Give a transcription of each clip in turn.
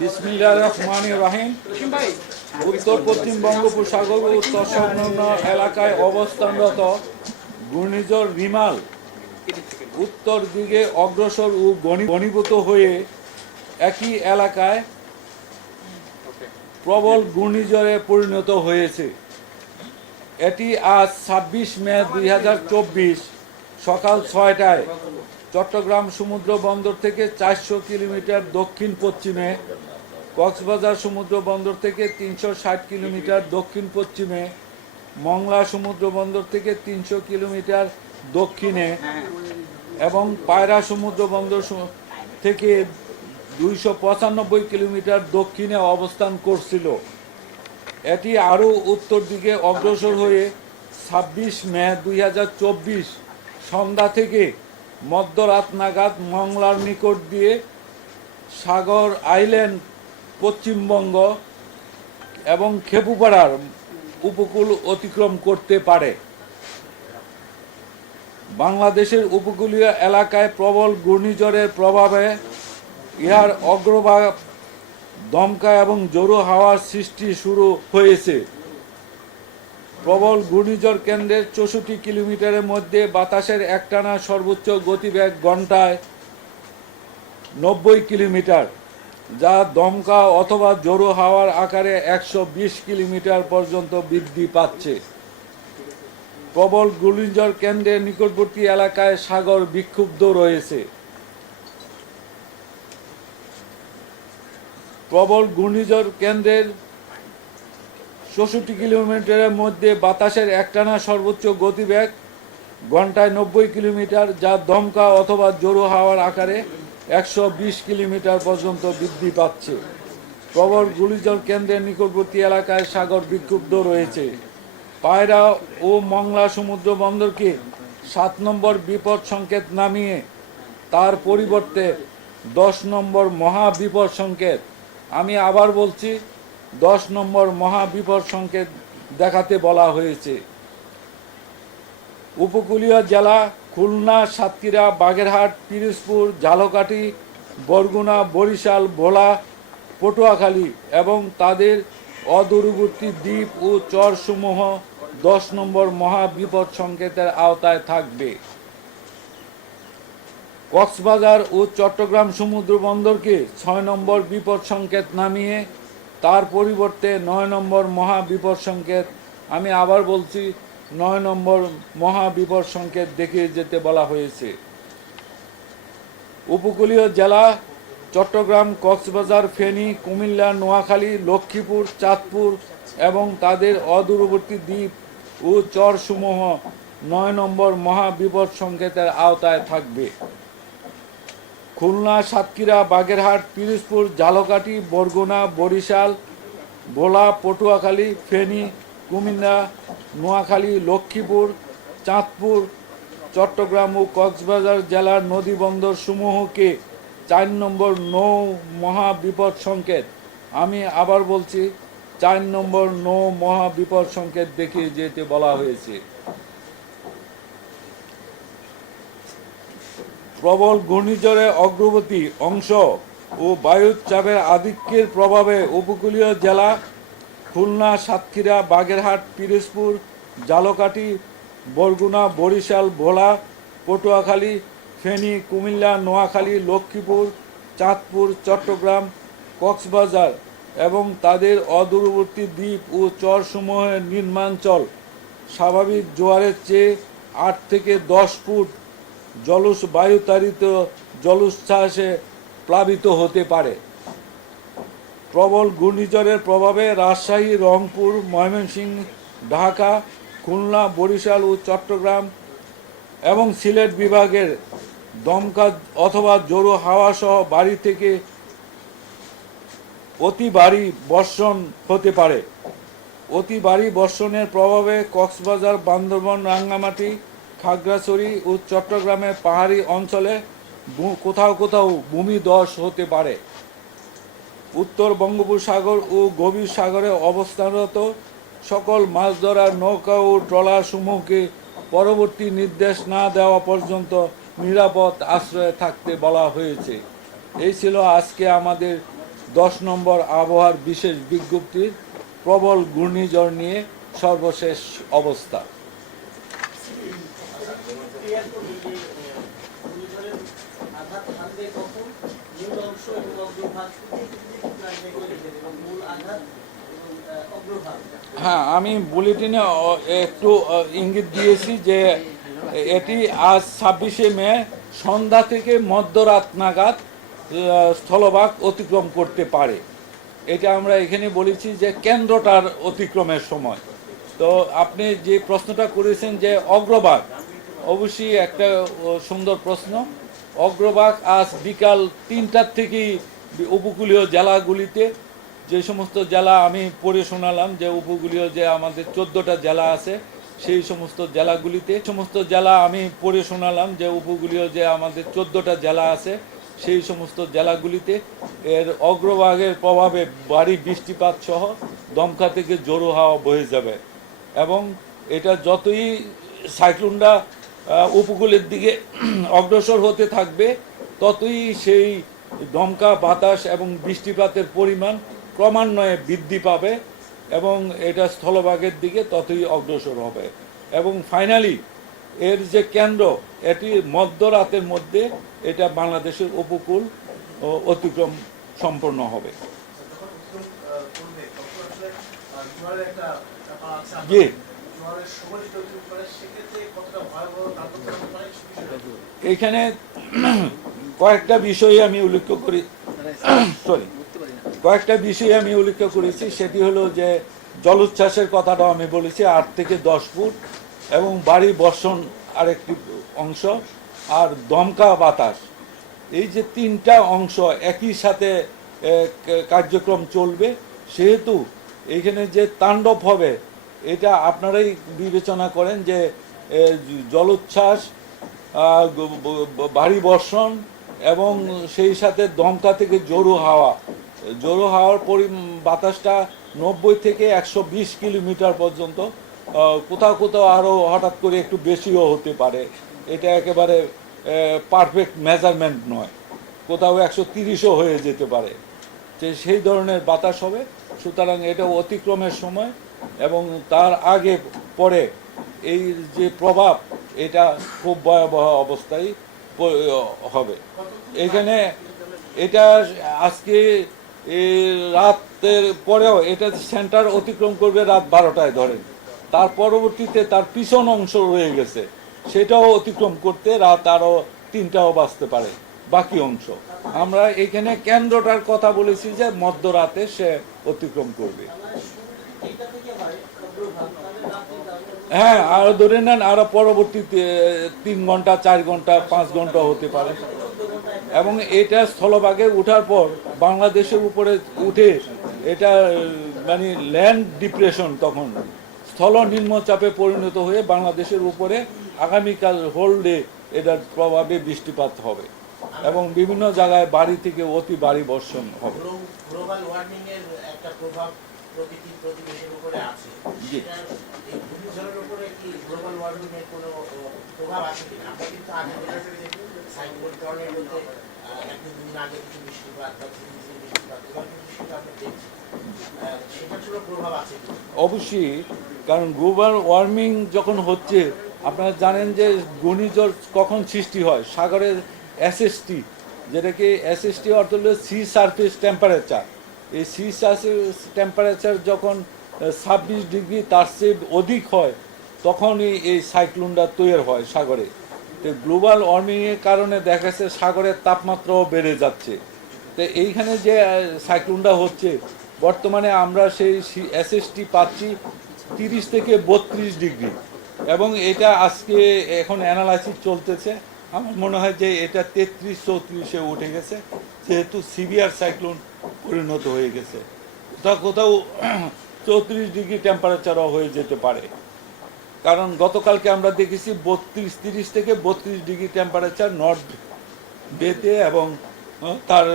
বিসমিল্লাহির রহমানির রহিম। উত্তর পশ্চিম বঙ্গোপসাগর ও তৎসংলগ্ন এলাকায় অবস্থানরত ঘূর্ণিঝড় রিমাল উত্তর দিকে অগ্রসর ও ঘনীভূত হয়ে একই এলাকায় প্রবল ঘূর্ণিঝড়ে পরিণত হয়েছে। এটি আজ ২৬ মে ২০২৪ সকাল ৬টায় চট্টগ্রাম সমুদ্র বন্দর থেকে ৪০০ কিলোমিটার দক্ষিণ পশ্চিমে, কক্সবাজার সমুদ্র বন্দর থেকে ৩৬০ কিলোমিটার দক্ষিণ পশ্চিমে, মংলা সমুদ্র বন্দর থেকে ৩০০ কিলোমিটার দক্ষিণে এবং পায়রা সমুদ্র বন্দর থেকে ২৯৫ কিলোমিটার দক্ষিণে অবস্থান করছিল। এটি আরও উত্তর দিকে অগ্রসর হয়ে ২৬ মে ২০২৪ সন্ধ্যা থেকে মধ্যরাত নাগাদ মংলার নিকট দিয়ে সাগর আইল্যান্ড, পশ্চিমবঙ্গ এবং খেপুপাড়ার উপকূল অতিক্রম করতে পারে। বাংলাদেশের উপকূলীয় এলাকায় প্রবল ঘূর্ণিঝড়ের প্রভাবে ইহার অগ্রভাগ দমকা এবং জোরো হাওয়ার সৃষ্টি শুরু হয়েছে। প্রবল ঘূর্ণিঝড় কেন্দ্রের ৬৪ কিলোমিটারের মধ্যে বাতাসের একটানা সর্বোচ্চ গতিবেগ ঘন্টায় ৯০ কিলোমিটার, যা দমকা অথবা জোরো হাওয়ার আকারে ১২০ কিলোমিটার পর্যন্ত বৃদ্ধি পাচ্ছে। প্রবল ঘূর্ণিঝড় কেন্দ্রের নিকটবর্তী এলাকায় সাগর বিক্ষুব্ধ রয়েছে। প্রবল ঘূর্ণিঝড় কেন্দ্রের ৬৪ কিলোমিটারের মধ্যে বাতাসের একটানা সর্বোচ্চ গতিবেগ ঘন্টায় ৯০ কিলোমিটার, যা দমকা অথবা জোরো হাওয়ার আকারে ১২০ কিলোমিটার পর্যন্ত বৃদ্ধি পাচ্ছে। প্রবল ঘূর্ণিঝড় কেন্দ্রের নিকটবর্তী এলাকায় সাগর বিক্ষুব্ধ রয়েছে। পায়রা ও মংলা সমুদ্র বন্দরকে ৭ নম্বর বিপদ সংকেত নামিয়ে তার পরিবর্তে ১০ নম্বর মহা বিপদ সংকেত, আমি আবার বলছি ১০ নম্বর মহা বিপদ সংকেত দেখাতে বলা হয়েছে। উপকূলীয় জেলা খুলনা, সাতক্ষীরা, বাগেরহাট, পিরোজপুর, ঝালকাঠি, বরগুনা, বরিশাল, ভোলা, পটুয়াখালী এবং তাদের অদূরবর্তী দ্বীপ ও চরসমূহ ১০ নম্বর মহা বিপদ সংকেতের আওতায় থাকবে। কক্সবাজার ও চট্টগ্রাম সমুদ্র বন্দরকে ৬ নম্বর বিপদ সংকেত নামিয়ে তার পরিবর্তে ৯ নম্বর মহা বিপদ সংকেত, আমি আবার বলছি ৯ নম্বর মহা বিপদ সংকেত দেখিয়ে যেতে বলা হয়েছে। উপকূলীয় জেলা চট্টগ্রাম, কক্সবাজার, ফেনী, কুমিল্লা, নোয়াখালী, লক্ষ্মীপুর, চাঁদপুর এবং তাদের অদূরবর্তী দ্বীপ ও চরসমূহ ৯ নম্বর মহা বিপদ সংকেতের আওতায় থাকবে। খুলনা, সাতক্ষীরা, বাগেরহাট, পিরোজপুর, ঝালকাঠি, বরগুনা, বরিশাল, ভোলা, পটুয়াখালী, ফেনী, কুমিল্লা, নোয়াখালী, লক্ষ্মীপুর, চাঁদপুর, চট্টগ্রাম ও কক্সবাজার জেলার নদীবন্দর সমূহকে ৪ নম্বর নৌ মহা বিপদ সংকেত, আমি আবার বলছি ৪ নম্বর নৌ মহা বিপদ সংকেত দেখিয়ে যেতে বলা হয়েছে। প্রবল ঘূর্ণিঝড়ের অগ্রবর্তী অংশ ও বায়ুর চাপের আধিক্যের প্রভাবে উপকূলীয় জেলা খুলনা, সাতক্ষীরা, বাগেরহাট, পিরোজপুর, ঝালকাঠি, বরগুনা, বরিশাল, ভোলা, পটুয়াখালী, ফেনী, কুমিল্লা, নোয়াখালী, লক্ষ্মীপুর, চাঁদপুর, চট্টগ্রাম, কক্সবাজার এবং তাদের অদূরবর্তী দ্বীপ ও চরসমূহের নিম্নাঞ্চল স্বাভাবিক জোয়ারের চেয়ে ৮ থেকে ১০ ফুট বায়ুতাড়িত জলোচ্ছ্বাসে প্লাবিত হতে পারে। প্রবল ঘূর্ণিঝড়ের প্রভাবে রাজশাহী, রংপুর, ময়মনসিংহ, ঢাকা, খুলনা, বরিশাল ও চট্টগ্রাম এবং সিলেট বিভাগের দমকা অথবা জোরো হাওয়া সহ ভারী থেকে অতি ভারী বর্ষণ হতে পারে। অতি ভারী বর্ষণের প্রভাবে কক্সবাজার, বান্দরবান, রাঙ্গামাটি, খাগড়াছড়ি ও চট্টগ্রামের পাহাড়ি অঞ্চলে কোথাও কোথাও ভূমিধস হতে পারে। উত্তর বঙ্গোপসাগর ও গভীর সাগরে অবস্থানরত সকল মাছ ধরার নৌকা ও ট্রলার সমূহকে পরবর্তী নির্দেশ না দেওয়া পর্যন্ত নিরাপদ আশ্রয়ে থাকতে বলা হয়েছে। এই ছিল আজকে আমাদের 10 নম্বর আবহাওয়ার বিশেষ বিজ্ঞপ্তির প্রবল ঘূর্ণিঝড় নিয়ে সর্বশেষ অবস্থা। হ্যাঁ, আমি বুলেটিনে একটু ইঙ্গিত দিয়েছি যে এটি আজ 26শে মে সন্ধ্যা থেকে মধ্যরাত নাগাদ স্থলভাগ অতিক্রম করতে পারে। এটা আমরা এখানে বলেছি যে কেন্দ্রটার অতিক্রমের সময়। তো আপনি যে প্রশ্নটা করেছেন যে অগ্রভাগ, অবশ্যই একটা সুন্দর প্রশ্ন। অগ্রভাগ আজ বিকাল 3টার থেকেই উপকূলীয় জেলাগুলিতে, যে সমস্ত জেলা আমি পড়ে শোনালাম, যে উপকূলীয় যে আমাদের 14টা জেলা আছে সেই সমস্ত জেলাগুলিতে, যে উপকূলীয় যে আমাদের 14টা জেলা আছে সেই সমস্ত জেলাগুলিতে এর অগ্রভাগের প্রভাবে ভারী বৃষ্টিপাত সহ দমকা থেকে জোরো হাওয়া বয়ে যাবে এবং এটা যতই সাইক্লোনটা উপকূলের দিকে অগ্রসর হতে থাকবে ততই সেই দমকা বাতাস এবং বৃষ্টিপাতের পরিমাণ ক্রমান্বয়ে বৃদ্ধি পাবে এবং এটা স্থলভাগের দিকে ততই অগ্রসর হবে এবং ফাইনালি এর যে কেন্দ্র এটি মধ্যরাতের মধ্যে এটা বাংলাদেশের উপকূল অতিক্রম সম্পন্ন হবে। জি, এখানে কয়েকটা বিষয় আমি উল্লেখ করেছি। সেটি হলো যে জলোচ্ছ্বাসের কথাটা আমি বলেছি 8 থেকে 10 ফুট এবং ভারী বর্ষণ আরেকটি অংশ, আর দমকা বাতাস, এই যে 3টা অংশ একই সাথে কার্যক্রম চলবে। সেহেতু এইখানে যে তাণ্ডব হবে এটা আপনারাই বিবেচনা করেন যে জলোচ্ছ্বাস, ভারী বর্ষণ এবং সেই সাথে দমকা থেকে জোরো হাওয়ার বাতাসটা 90 থেকে 120 কিলোমিটার পর্যন্ত, কোথাও কোথাও আরও হঠাৎ করে একটু বেশিও হতে পারে। এটা একেবারে পারফেক্ট মেজারমেন্ট নয়, কোথাও 130ও হয়ে যেতে পারে, যে সেই ধরনের বাতাস হবে। সুতরাং এটা অতিক্রমের সময় এবং তার আগে পরে এই যে প্রভাব এটা খুব ভয়াবহ অবস্থায় হবে। এখানে এটা আজকে রাতের পরেও এটা সেন্টার অতিক্রম করবে রাত 12টায় ধরেন, তার পরবর্তীতে তার পিছন অংশ রয়ে গেছে, সেটাও অতিক্রম করতে রাত আরও 3টাও বাজতে পারে বাকি অংশ। আমরা এখানে কেন্দ্রটার কথা বলেছি যে মধ্যরাতে সে অতিক্রম করবে। হ্যাঁ, আরো ধরে নেন আরো পরবর্তী 3 ঘন্টা, 4 ঘন্টা, 5 ঘন্টা হতে পারে এবং এটা স্থলভাগে ওঠার পর বাংলাদেশের উপরে উঠে এটা মানে ল্যান্ড ডিপ্রেশন, তখন স্থল নিম্নচাপে পরিণত হয়ে বাংলাদেশের উপরে আগামীকাল হোল ডে এটার প্রভাবে বৃষ্টিপাত হবে এবং বিভিন্ন জায়গায় বাড়ি থেকে অতি ভারী বর্ষণ হবে। গ্লোবাল ওয়ার্মিং এর একটা প্রভাব প্রকৃতির পরিবেশের উপরে আছে, সেটা এই ঘূর্ণিঝড়ের উপরে কি গ্লোবাল ওয়ার্মিং এর কোনো প্রভাব আছে কিনা? আমরা কিন্তু আগে সাইক্লোন টর্নেডো বলতে একদিন দুদিন আগে কিছু বৃষ্টিপাত বা বৃষ্টিপাত আমরা দেখছি, সেটা ছিল প্রভাব আছে কিনা? অবশ্যই, কারণ গ্লোবাল ওয়ার্মিং যখন হচ্ছে আপনারা জানেন যে ঘূর্ণিঝড় কখন সৃষ্টি হয়, সাগরের এসএসটি, যেটাকে এসএসটি অর্থ হলো সি সারফেস টেম্পারেচার। এই সি সারফেস টেম্পারেচার যখন 26 ডিগ্রি তার চেয়ে অধিক হয় তখনই এই সাইক্লোনটা তৈরি হয় সাগরে। তো গ্লোবাল ওয়ার্মিংয়ের কারণে দেখা যাচ্ছে সাগরের তাপমাত্রাও বেড়ে যাচ্ছে। তো এইখানে যে সাইক্লোনটা হচ্ছে বর্তমানে আমরা সেই এসএসটি পাচ্ছি 30 থেকে 32 ডিগ্রি এবং এটা আজকে এখন অ্যানালাইসিস চলতেছে। আমার মনে হয় যে এটা 33-34-এ উঠে গেছে, যেহেতু সিভিয়ার সাইক্লোন পরিণত হয়ে গেছে। কোথাও 34 ডিগ্রি টেম্পারেচারও হয়ে যেতে পারে, কারণ গতকালকে আমরা দেখেছি 30 থেকে 32 ডিগ্রি টেম্পারেচার নর্থ বেতে এবং তার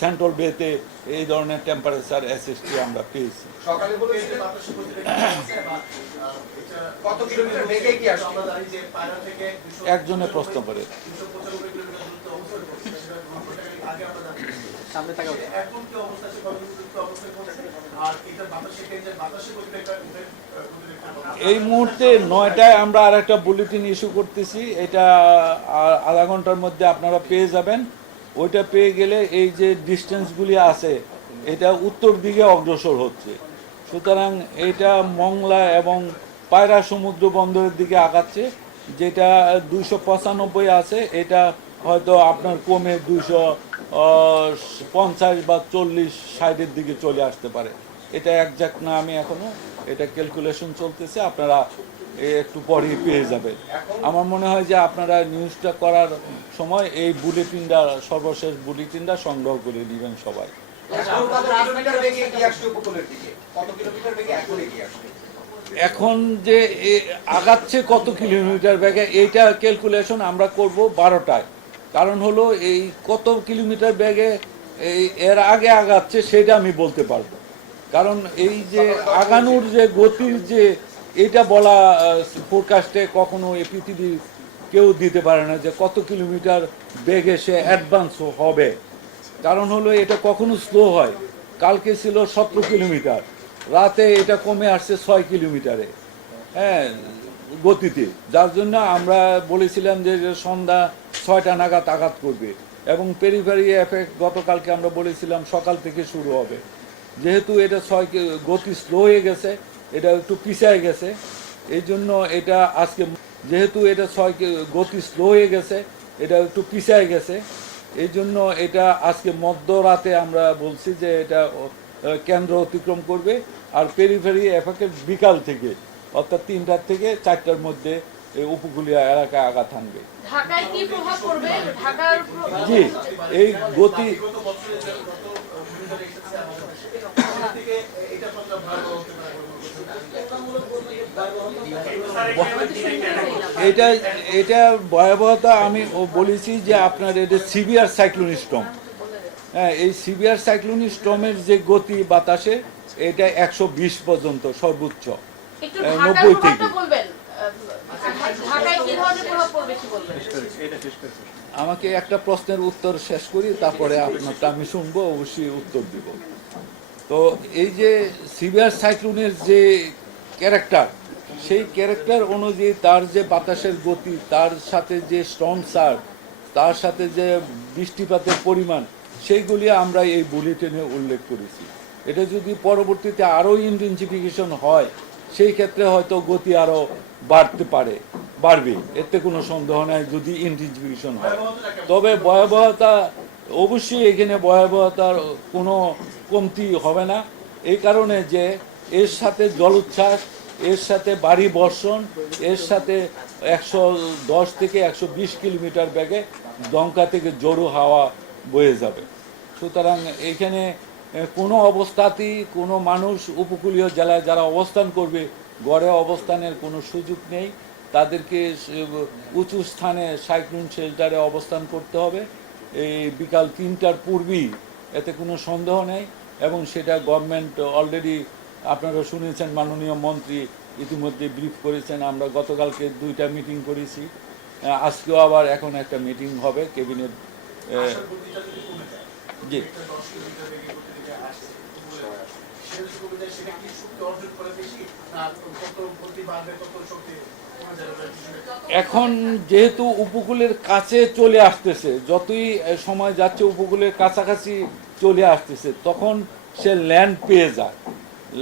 সেন্ট্রাল বেতে এই ধরনের টেম্পারেচার এসএসটি আমরা পেয়েছি। একজনে প্রশ্ন করে সামনে থাকা উচিত। এখন কি অবস্থা আছে, কতটুকু অবস্থায় পৌঁছেছে? আর এটা বাতাসে কেন্দ্রে বাতাসে গতিতে এই মুহূর্তে 9টায় আমরা আর একটা বুলেটিন ইস্যু করতেছি, এটা আধা ঘন্টার মধ্যে আপনারা পেয়ে যাবেন। ওইটা পেয়ে গেলে এই যে ডিস্টেন্সগুলি আছে এটা উত্তর দিকে অগ্রসর হচ্ছে, সুতরাং এটা মংলা এবং পায়রা সমুদ্র বন্দরের দিকে আগাচ্ছে। যেটা 295 আছে এটা হয়তো আপনার কমে 250 বা 40-60-এর দিকে চলে আসতে পারে। এটা একজ্যাক্ট না, আমি এখনো এটা ক্যালকুলেশন চলতেছে, আপনারা একটু পরেই পেয়ে যাবেন। আমার মনে হয় যে আপনারা নিউজটা করার সময় এই বুলেটিনটা, সর্বশেষ বুলেটিনটা সংগ্রহ করে নেবেন সবাই। এখন যে আগাচ্ছে কত কিলোমিটার বেগে এইটা ক্যালকুলেশন আমরা করব 12টায়। কারণ হলো এই কত কিলোমিটার বেগে এর আগে আগাচ্ছে সেটা আমি বলতে পারবো। কারণ এই যে আগানোর যে গতির যে এটা বলা ফোরকাস্টে কখনো এই পৃথিবীর কেউ দিতে পারে না যে কত কিলোমিটার বেগে সে অ্যাডভান্স হবে। কারণ হলো এটা কখনো স্লো হয়। কালকে ছিল 17 কিলোমিটার, রাতে এটা কমে আসছে 6 কিলোমিটারে, হ্যাঁ, গতিতে। যার জন্য আমরা বলেছিলাম যে সন্ধ্যা 6টা নাগাদ আঘাত করবে, এবং পেরিফেরি এফেক্ট গতকালকে আমরা বলেছিলাম সকাল থেকে শুরু হবে। যেহেতু এটা গতি স্লো হয়ে গেছে, এটা একটু পিছায় গেছে, এই জন্য এটা আজকে, যেহেতু এটা গতি স্লো হয়ে গেছে, এটা একটু পিছায় গেছে, এই জন্য এটা আজকে মধ্যরাতে আমরা বলছি যে এটা কেন্দ্র অতিক্রম করবে। আর পেরিফেরি এফেক্টের বিকাল থেকে, অর্থাৎ 3টার থেকে 4টার মধ্যে উপকূলীয় এলাকায় আঘাত হানবে। ঢাকায় কি প্রভাব পড়বে? ঢাকার জি, এই গতি এটা এটা ভয়াবহতা আমি বলেছি যে আপনার এটা সিভিয়ার সাইক্লোনিক স্টর্ম। হ্যাঁ, এই সিভিয়ার সাইক্লোনিক স্টর্মের যে গতি বাতাসে এটা 120 পর্যন্ত সর্বোচ্চ, একটু 90 থেকে। বলবেন ঢাকায় কি ধরনের প্রভাব পড়বে কি বলবেন? আমাকে একটা প্রশ্নের উত্তর শেষ করি, তারপরে আপনারটা আমি শুনবো, অবশ্যই উত্তর দিব। তো এই যে সিভিয়ার সাইক্লোনের যে ক্যারেক্টার, সেই ক্যারেক্টার অনুযায়ী তার যে বাতাসের গতি, তার সাথে যে স্টর্ম সার্জ, তার সাথে যে বৃষ্টিপাতের পরিমাণ, সেইগুলি আমরা এই বুলেটিনে উল্লেখ করেছি। এটা যদি পরবর্তীতে আরও ইন্টেনসিফিকেশন হয়, সেই ক্ষেত্রে হয়তো গতি আরও বাড়বে, এতে কোনো সন্দেহ নাই যদি ইন্টেনসিফিকেশন হয়। তবে ভয়াবহতা অবশ্যই এখানে ভয়াবহতার কোনো কমতি হবে না, এই কারণে যে এর সাথে জলোচ্ছ্বাস, এর সাথে ভারী বর্ষণ, এর সাথে 110 থেকে 120 কিলোমিটার বেগে দমকা থেকে জোরো হাওয়া বয়ে যাবে। সুতরাং এখানে কোনো অবস্থাতেই কোনো মানুষ উপকূলীয় জেলায় যারা অবস্থান করবে, গড়ে অবস্থানের কোনো সুযোগ নেই। তাদেরকে উঁচু স্থানে সাইক্লোন শেল্টারে অবস্থান করতে হবে এই বিকাল 3টার পূর্বেই, এতে কোনো সন্দেহ নেই। এবং সেটা গভর্নমেন্ট অলরেডি, আপনারা শুনেছেন, মাননীয় মন্ত্রী ইতিমধ্যে ব্রিফ করেছেন। আমরা গতকালকে 2টা মিটিং করেছি, আজকেও আবার এখন একটা মিটিং হবে ক্যাবিনেট। জি, এখন যেহেতু উপকূলের কাছে চলে আসতেছে, যতই সময় যাচ্ছে উপকূলের কাছাকাছি চলে আসতেছে, তখন সে ল্যান্ড পেয়ে যায়।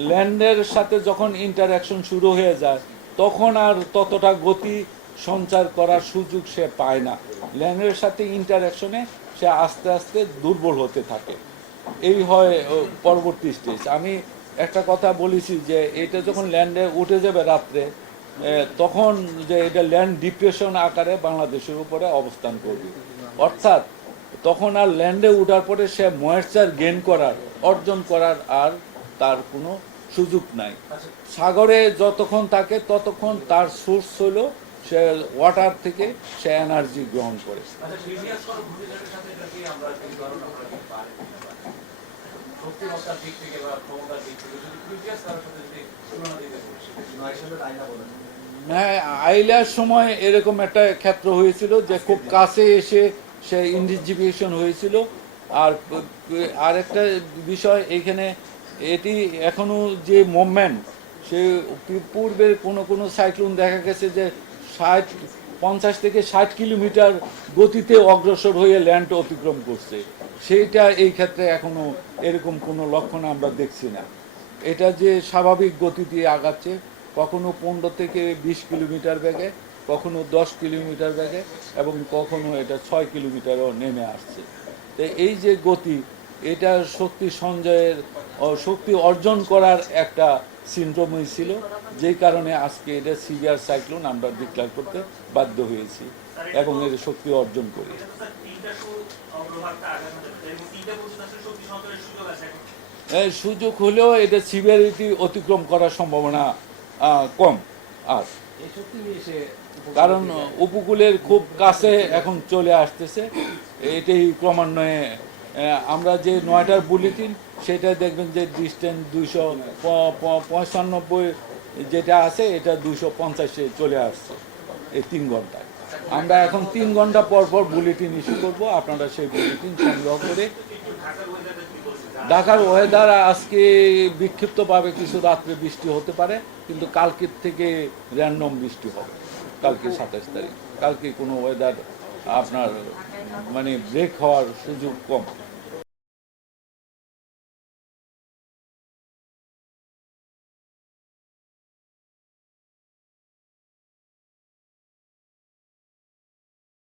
ল্যান্ডের সাথে যখন ইন্টারঅ্যাকশন শুরু হয়ে যায়, তখন আর ততটা গতি সঞ্চার করার সুযোগ সে পায় না। ল্যান্ডের সাথে ইন্টারঅ্যাকশনে সে আস্তে আস্তে দুর্বল হতে থাকে, এই হয় পরবর্তী স্টেজ। আমি একটা কথা বলেছি যে এটা যখন ল্যান্ডে উঠে যাবে রাত্রে, তখন যে এটা ল্যান্ড ডিপ্রেশন আকারে বাংলাদেশের উপরে অবস্থান করবে, অর্থাৎ তখন আর ল্যান্ডে উঠার পরে সে ময়েশ্চার গেইন অর্জন করার আর তার কোনো সুযোগ নাই। সাগরে যতক্ষণ থাকে ততক্ষণ তার সোর্স হলো সে ওয়াটার থেকে সে এনার্জি গ্রহণ করে। হ্যাঁ, আইলার সময় এরকম একটা ক্ষেত্র হয়েছিল যে খুব কাছে এসে সে ইন্টেনসিফিকেশন হয়েছিল, আর আরেকটা বিষয় এইখানে এটি এখনো যে মুভমেন্ট সে পূর্বের কোনো সাইক্লোন দেখা গেছে যে 50 থেকে 60 কিলোমিটার গতিতে অগ্রসর হয়ে ল্যান্ড অতিক্রম করছে, সেইটা এই ক্ষেত্রে এখনো এরকম কোনো লক্ষণ আমরা দেখছি না। এটা যে স্বাভাবিক গতি দিয়ে আগাচ্ছে, কখনো 15 থেকে 20 কিলোমিটার বেগে, কখনো 10 কিলোমিটার বেগে, এবং কখনো এটা 6 কিলোমিটারও নেমে আসছে। তো এই যে গতি, এটা শক্তি সঞ্চয়ের শক্তি অর্জন করার একটা সিনড্রোমই ছিল, যেই কারণে আজকে এটা সিভিয়ার সাইক্লোন আমরা ডিক্লেয়ার করতে বাধ্য হয়েছি এবং এর শক্তি অর্জন করি। সুযোগ হলেও এটা সিভিয়ারিটি অতিক্রম করার সম্ভাবনা কম। আর কারণ উপকূলের খুব কাছে এখন চলে আসতেছে, এটাই ক্রমান্বয়ে আমরা যে 9টার বুলেটিন সেটা দেখবেন যে ডিস্টেন্স 295 যেটা আছে এটা 250-এ চলে আসছে এই 3 ঘন্টায়। আমরা এখন 3 ঘন্টা পর পর বুলেটিন ইস্যু করবো, আপনারা সেই বুলেটিন সংগ্রহ করে। ঢাকার ওয়েদার আজকে বিক্ষিপ্তভাবে কিছু রাত্রে বৃষ্টি হতে পারে, কিন্তু কালকের থেকে র্যান্ডম বৃষ্টি হবে। কালকে 27 তারিখ, কালকে কোনো ওয়েদার আপনার মানে ব্রেক হওয়ার সুযোগ কম।